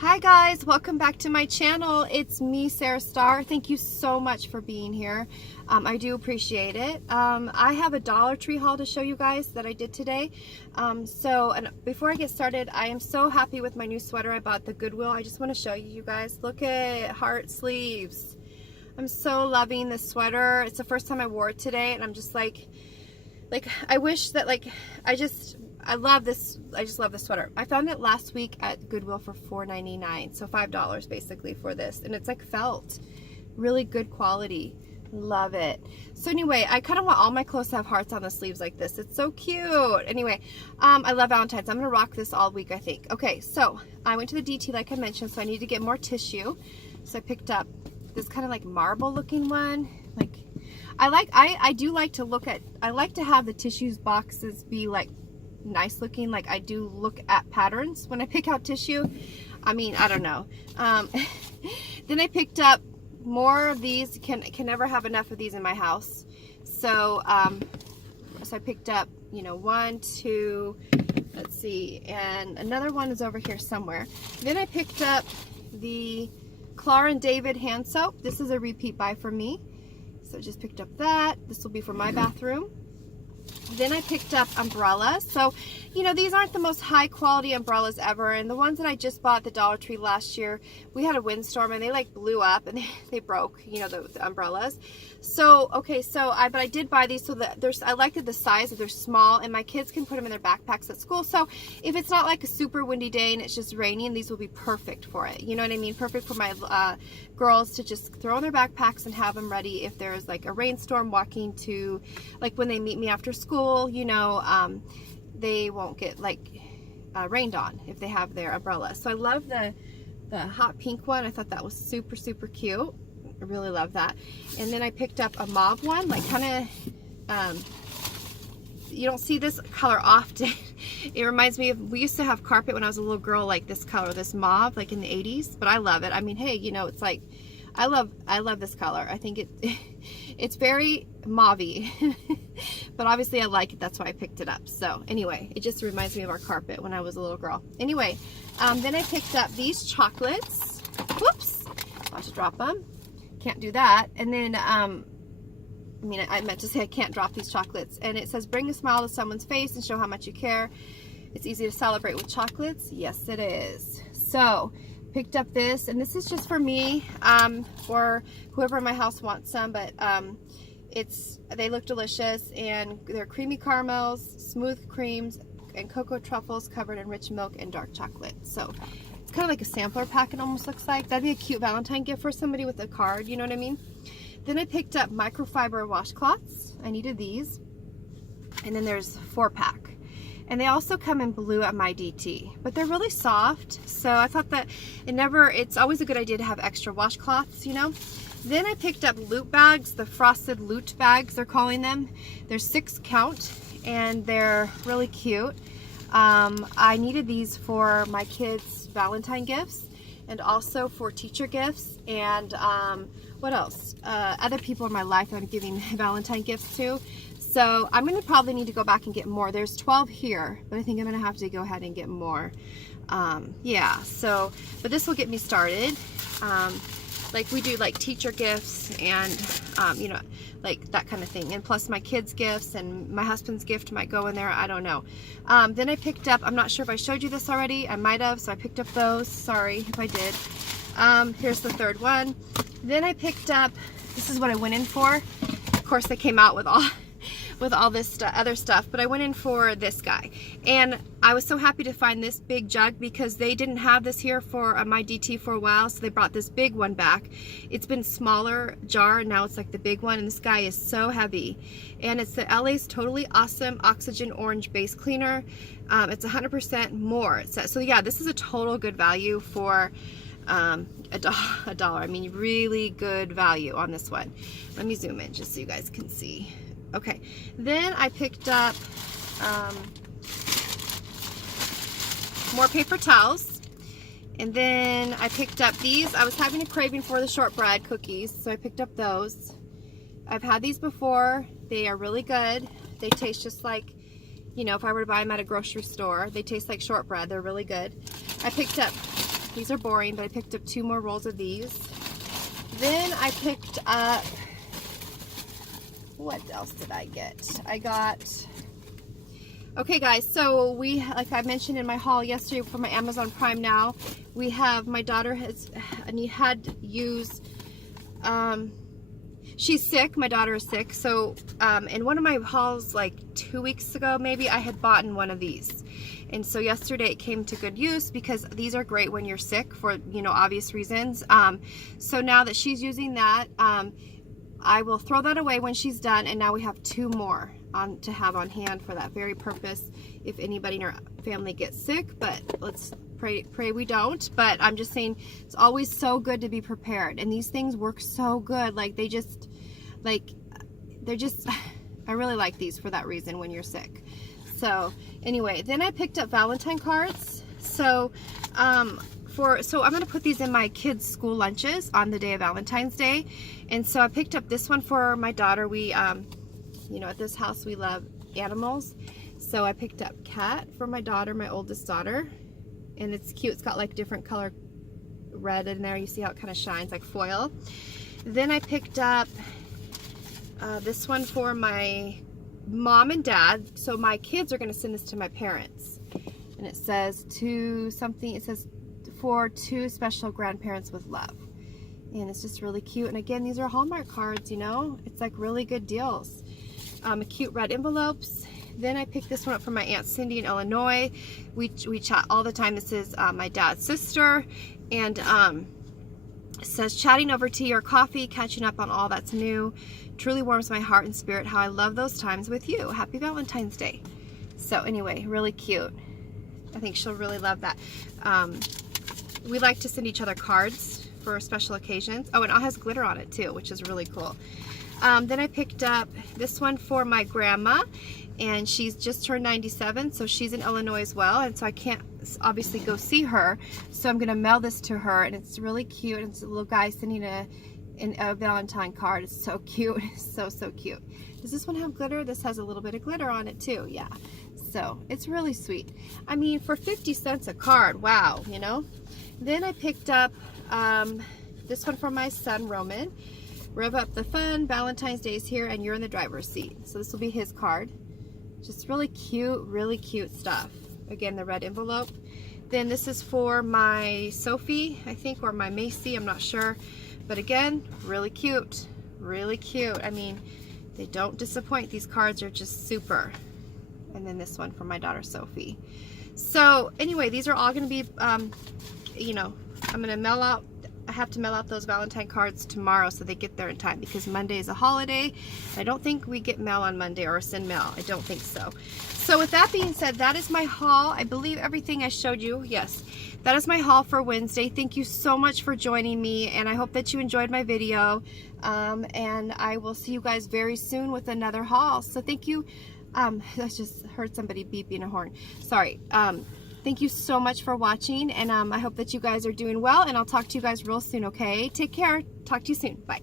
Hi guys, welcome back to my channel. It's me, Sarah Starr. Thank you so much for being here. I do appreciate it. I have a Dollar Tree haul to show you guys that I did today. And before I get started, I am so happy with my new sweater I bought at the Goodwill. I just want to show you guys. Look at heart sleeves. I'm so loving this sweater. It's the first time I wore it today, and I'm just like I wish that I love this. I just love this sweater. I found it last week at Goodwill for $4.99, so $5 basically for this, and it's like felt, really good quality. Love it. So anyway, I kind of want all my clothes to have hearts on the sleeves like this. It's so cute. Anyway, I love Valentine's. I'm gonna rock this all week, I think. Okay, so I went to the DT like I mentioned, so I need to get more tissue. So I picked up this kind of like marble looking one. I do like to look at, I like to have the tissues boxes be like nice looking. Like I do look at patterns when I pick out tissue. I mean, I don't know. Then I picked up more of these. Can never have enough of these in my house. So so I picked up, you know, 1, 2, let's see, and another one is over here somewhere. Then I picked up the Clar and David hand soap. This is a repeat buy for me. So just picked up that. This will be for my bathroom. Then I picked up umbrellas. So, you know, these aren't the most high quality umbrellas ever. And the ones that I just bought at the Dollar Tree last year, we had a windstorm and they like blew up and they broke, you know, the umbrellas. So, okay, so but I did buy these so that I liked the size that they're small and my kids can put them in their backpacks at school. So if it's not like a super windy day and it's just raining, these will be perfect for it. You know what I mean? Perfect for my girls to just throw in their backpacks and have them ready if there's like a rainstorm walking to, like when they meet me after school, you know, they won't get like rained on if they have their umbrella. So I love the hot pink one. I thought that was super, super cute. I really love that. And then I picked up a mauve one, like kind of, you don't see this color often. It reminds me of, we used to have carpet when I was a little girl, like this color, this mauve, like in the 80s, but I love it. I mean, hey, you know, it's like, I love this color. I think it's very mauve-y, but obviously I like it. That's why I picked it up. So anyway, it just reminds me of our carpet when I was a little girl. Anyway, then I picked up these chocolates. Whoops, about to drop them. Can't do that. And then, I meant to say I can't drop these chocolates. And it says, bring a smile to someone's face and show how much you care. It's easy to celebrate with chocolates. Yes, it is. So, picked up this, and this is just for me, or whoever in my house wants some, but they look delicious, and they're creamy caramels, smooth creams, and cocoa truffles covered in rich milk and dark chocolate. So it's kind of like a sampler pack, it almost looks like. That'd be a cute Valentine gift for somebody with a card, you know what I mean? Then I picked up microfiber washcloths. I needed these. And then there's 4-pack. And they also come in blue at my DT, but they're really soft. So I thought that it's always a good idea to have extra washcloths, you know? Then I picked up loot bags, the frosted loot bags, they're calling them. They're 6 count, and they're really cute. I needed these for my kids' Valentine gifts, and also for teacher gifts, and what else? Other people in my life that I'm giving Valentine gifts to. So I'm going to probably need to go back and get more. There's 12 here, but I think I'm going to have to go ahead and get more. Yeah, so, but this will get me started. Like we do like teacher gifts and, you know, like that kind of thing. And plus my kids' gifts and my husband's gift might go in there. I don't know. Then I picked up, I'm not sure if I showed you this already. I might have, so I picked up those. Sorry if I did. Here's the third one. Then I picked up, this is what I went in for. Of course, they came out with all this other stuff, but I went in for this guy, and I was so happy to find this big jug because they didn't have this here for my DT for a while, so they brought this big one back. It's been smaller jar, and now it's like the big one, and this guy is so heavy, and it's the LA's Totally Awesome Oxygen Orange Base Cleaner. It's 100% more. So yeah, this is a total good value for a dollar. I mean, really good value on this one. Let me zoom in just so you guys can see. Okay, then I picked up more paper towels, and then I picked up these. I was having a craving for the shortbread cookies, so I picked up those. I've had these before. They are really good. They taste just like, you know, if I were to buy them at a grocery store. They taste like shortbread. They're really good. I picked up These are boring, but I picked up 2 more rolls of these. Then I picked up, what else did I get? I got, okay guys, so we, like I mentioned in my haul yesterday for my Amazon Prime Now, we have, my daughter had used, she's sick, my daughter is sick, so in one of my hauls like 2 weeks ago maybe, I had bought one of these. And so yesterday it came to good use because these are great when you're sick for, you know, obvious reasons. So now that she's using that, I will throw that away when she's done, and now we have 2 more to have on hand for that very purpose if anybody in our family gets sick, but let's pray we don't. But I'm just saying, it's always so good to be prepared, and these things work so good. Like they're just I really like these for that reason when you're sick. So anyway, then I picked up Valentine cards. So I'm going to put these in my kids' school lunches on the day of Valentine's Day. And so I picked up this one for my daughter. We, you know, at this house we love animals. So I picked up Cat for my daughter, my oldest daughter. And it's cute. It's got like different color red in there. You see how it kind of shines like foil. Then I picked up this one for my mom and dad. So my kids are going to send this to my parents. And it says for 2 special grandparents with love. And it's just really cute. And again, these are Hallmark cards, you know. It's like really good deals. Cute red envelopes. Then I picked this one up from my Aunt Cindy in Illinois. We chat all the time. This is my dad's sister. And it says, chatting over tea or coffee, catching up on all that's new. Truly warms my heart and spirit. How I love those times with you. Happy Valentine's Day. So anyway, really cute. I think she'll really love that. We like to send each other cards for special occasions. Oh, and it has glitter on it too, which is really cool. Then I picked up this one for my grandma, and she's just turned 97, so she's in Illinois as well, and so I can't obviously go see her, so I'm gonna mail this to her, and it's really cute. It's a little guy sending a Valentine card. It's so cute. So cute. Does this one have glitter? This has a little bit of glitter on it too. Yeah, so it's really sweet. I mean, for 50 cents a card, wow, you know. Then I picked up this one for my son Roman. Rev up the fun, Valentine's Day is here and you're in the driver's seat. So this will be his card. Just really cute stuff. Again, the red envelope. Then this is for my Sophie, I think, or my Macy, I'm not sure. But again, really cute. I mean, they don't disappoint. These cards are just super. And then this one for my daughter Sophie. So anyway, these are all going to be, you know, I'm going to mail out. I have to mail out those Valentine cards tomorrow so they get there in time because Monday is a holiday. I don't think we get mail on Monday or send mail. I don't think so. So with that being said, that is my haul. I believe everything I showed you. Yes, that is my haul for Wednesday. Thank you so much for joining me, and I hope that you enjoyed my video. And I will see you guys very soon with another haul. So thank you. I just heard somebody beeping a horn. Sorry. Thank you so much for watching, and I hope that you guys are doing well, and I'll talk to you guys real soon, okay? Take care. Talk to you soon. Bye.